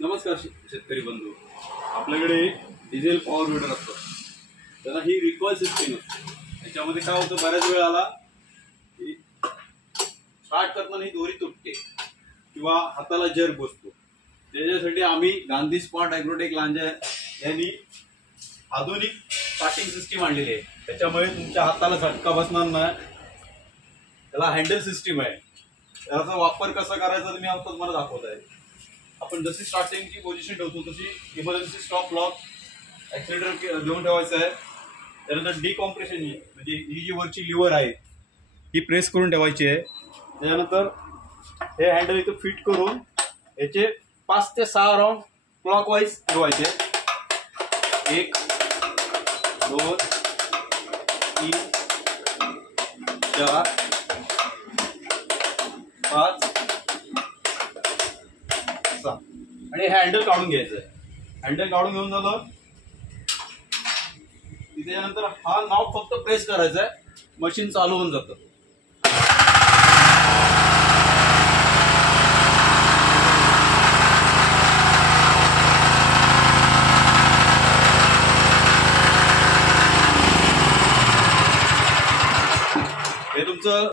नमस्कार शेतकरी बंधू, आपल्याकडे डिझेल पॉवर विडर असतो, त्याला ही रिकॉइल सिस्टीम असते। याच्यामध्ये काय होतं, बऱ्याच वेळाला स्टार्ट करताना ही दोरी तुटते किंवा हाताला जर्क बसतो। त्याच्यासाठी आम्ही गांधी स्पॉट ॲग्रोटेक लांजा यांनी आधुनिक स्टार्टिंग सिस्टीम आणलेली आहे। त्याच्यामुळे तुमच्या हाताला झटका बसणार नाही। त्याला हँडल सिस्टीम आहे। त्याचा वापर कसा करायचा मी आता तुम्हाला दाखवत आहे। आपण जशी स्टार्टिंगची पोझिशन ठेवतो तशी इमर्जन्सी स्टॉप लॉक ॲक्सिलेटर देऊन ठेवायचं आहे। त्यानंतर डिकॉम्प्रेशन म्हणजे ही जी वरची लिव्हर आहे ही प्रेस करून ठेवायची आहे। त्यानंतर हे हँडल इथं फिट करून याचे 5 ते 6 राऊंड क्लॉकवाईज फिरवायचे। 1 2 3 4 5 6 आणि हे हँडल काढून घ्यायचं आहे। हँडल काढून घेऊन झालं त्यानंतर हा नॉब फक्त प्रेस करायचा आहे, मशीन चालू होऊन जातं। हे तुमचं